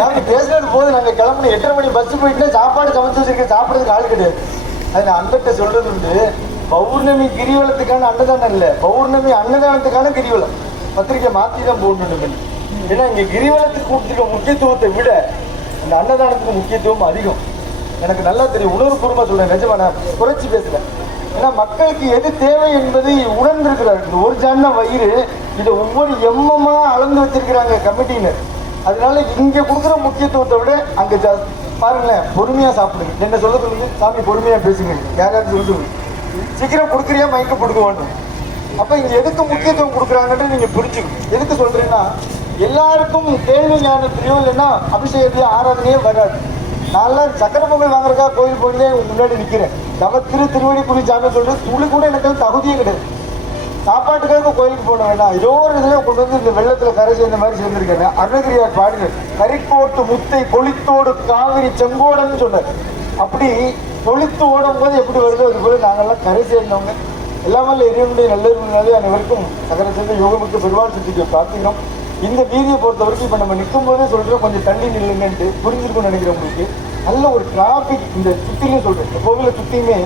நாங்க பேசுறது போது நாங்க கிளம்பணும் எட்டரை மணி பஸ் போயிட்டு சாப்பாடு சமைச்சு வச்சிருக்க சாப்பிடுறதுக்கு ஆள் கிடையாது. அது நான் அன்பட்ட சொல்றது உண்டு பௌர்ணமி கிரிவலத்துக்கான அன்னதானம் இல்ல. பௌர்ணமி அன்னதானத்துக்கான கிரிவலம். பத்திரிக்கை மாத்தி தான் போடணும் ஏன்னா இங்க கிரிவலத்துக்கு கொடுத்துருக்க முக்கியத்துவத்தை விட அந்த அன்னதானத்துக்கு முக்கியத்துவம் அதிகம். எனக்கு நல்லா தெரியும். உணர்வுபூர்வமா சொல்றேன். நிஜமா நான் குறைச்சி பேசுறேன். ஏன்னா மக்களுக்கு எது தேவை என்பதை உணர்ந்திருக்கிறார் இந்த ஒரு ஜான வயிறு இதை ஒவ்வொரு எம்மமா அளந்து வச்சிருக்கிறாங்க கமிட்டியினர். அதனால இங்க கொடுக்குற முக்கியத்துவத்தை விட அங்க பாருங்களேன் பொறுமையா சாப்பிடுங்க. என்ன சொல்ல சொல்லுங்க? சாமி பொறுமையா பேசுங்க. யாராவது சொல்லுங்க? சீக்கிரம் கொடுக்குறியா மயக்க கொடுக்குவான்னு அப்ப இங்க எதுக்கு முக்கியத்துவம் கொடுக்குறாங்கன்னு நீங்க புரிஞ்சுக்கணும். எதுக்கு சொல்கிறீங்கன்னா எல்லாருக்கும் கேள்வி ஞானத்திலையும் இல்லைன்னா அபிஷேகத்திலையும் ஆராதனையே வராது. நான்லாம் சக்கர பொங்கல் வாங்குறதுக்காக கோயில் போயிலே முன்னாடி நிக்கிறேன். நம்ம திரு திருவடி குடி சாமி சொல்றது துளி கூட எனக்கு தகுதியே கிடையாது. சாப்பாட்டுக்காக கோயிலுக்கு போன வேண்டாம். ஏதோ ஒரு இதுலையும் கொண்டு வந்து இந்த வெள்ளத்துல கரை சேர்ந்த மாதிரி சேர்ந்திருக்காங்க அருணகிரியார் பாடினர். கரிக்கோட்டு முத்தை கொளித்தோடு காவிரி செங்கோடன்னு சொன்னார். அப்படி கொளித்து ஓடும் போது எப்படி வருதோ அது போல நாங்கெல்லாம் கரை சேர்ந்தவங்க. எல்லாமே இறைவனுடைய நல்லவர்களாலே அனைவருக்கும் நகர சேர்ந்த யோகமுக்கு பெருவாள் சுத்திக்கு பார்த்துக்கிறோம் இந்த வீதியை பொறுத்த வரைக்கும் இப்போ நம்ம நிற்கும் போதே சொல்கிறோம் கொஞ்சம் தள்ளி நில்லுங்கன்ட்டு புரிஞ்சிருக்கும்னு நினைக்கிறேன் உங்களுக்கு நல்ல ஒரு டிராஃபிக் இந்த சுற்றிலையும் சொல்கிறேன் இந்த கோவிலை சுற்றியுமே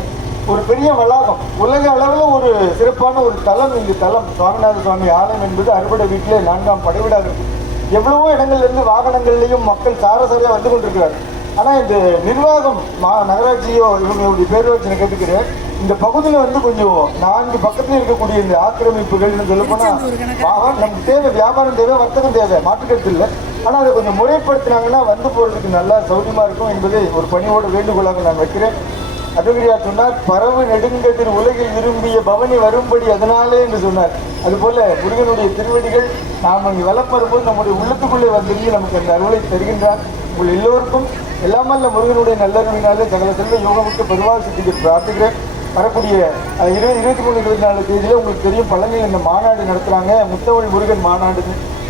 ஒரு பெரிய வளாகம். உலக அளவில் ஒரு சிறப்பான ஒரு தலம் இந்த தலம் சுவாமிநாத சுவாமி ஆலயம் என்பது அறுபடை வீட்டிலே நான்காம் படைவிடாக இருக்கு எவ்வளவோ இடங்கள்ல இருந்து வாகனங்கள்லையும் மக்கள் சாரசாரியா வந்து கொண்டிருக்கிறார். ஆனா இந்த நிர்வாகம் மா நகராட்சியோ இவங்களுடைய பேரூராட்சி நான் கேட்டுக்கிறேன். இந்த பகுதியில வந்து கொஞ்சம் நான்கு பக்கத்துல இருக்கக்கூடிய இந்த ஆக்கிரமிப்புகள் சொல்ல போனா வாகனம் நமக்கு தேவை வியாபாரம் தேவை வர்த்தகம் தேவை. மாற்றுக்கருத்து இல்லை. ஆனா அதை கொஞ்சம் முறைப்படுத்தினாங்கன்னா வந்து போறதுக்கு நல்லா சௌரியமா இருக்கும் என்பதை ஒரு பணியோட வேண்டுகோளாக நான் வைக்கிறேன். அருகிரியார் சொன்னார் பறவு நெடுங்கதிர் உலகில் விரும்பிய பவனி வரும்படி அதனாலே என்று சொன்னார். அதுபோல முருகனுடைய திருவடிகள் நாம் அங்கு வலம் வரும்போது நம்முடைய உள்ளத்துக்குள்ளே வந்திருந்து நமக்கு அந்த அருளை தருகின்றார். உங்கள் எல்லோருக்கும் எல்லாமல்ல முருகனுடைய நல்லருவினாலே சகல செல்வ யோகமுக்கு பெருவாள் சித்திக்கு பிரார்த்திக்கிறேன். வரக்கூடிய இருபது இருபத்தி மூணு இருபத்தி நாலு தேதியில் உங்களுக்கு தெரியும் பழனியில் இந்த மாநாடு நடத்துகிறாங்க முத்தமிழ் முருகன் மாநாடு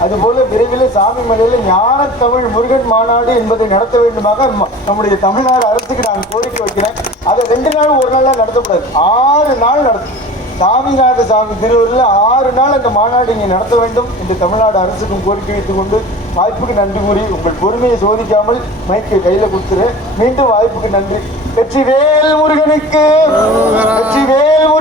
அதுபோல விரைவில் சாமி மலையில் ஞான தமிழ் முருகன் மாநாடு என்பதை நடத்த வேண்டுமாக நம்முடைய தமிழ்நாடு அரசுக்கு நான் கோரிக்கை வைக்கிறேன். அதை ரெண்டு நாள் ஒரு நாளாக நடத்தக்கூடாது. ஆறு நாள் நடத்தும் சாமிநாத சாமி திருவள்ளில் ஆறு நாள் அந்த மாநாடு இங்கே நடத்த வேண்டும் என்று தமிழ்நாடு அரசுக்கும் கோரிக்கை வைத்துக் கொண்டு வாய்ப்புக்கு நன்றி கூறி உங்கள் பொறுமையை சோதிக்காமல் மைக்கை கையில் கொடுத்துரு மீண்டும் வாய்ப்புக்கு நன்றி. வெற்றிவேல் முருகனுக்கு வெற்றிவேல் முருகன்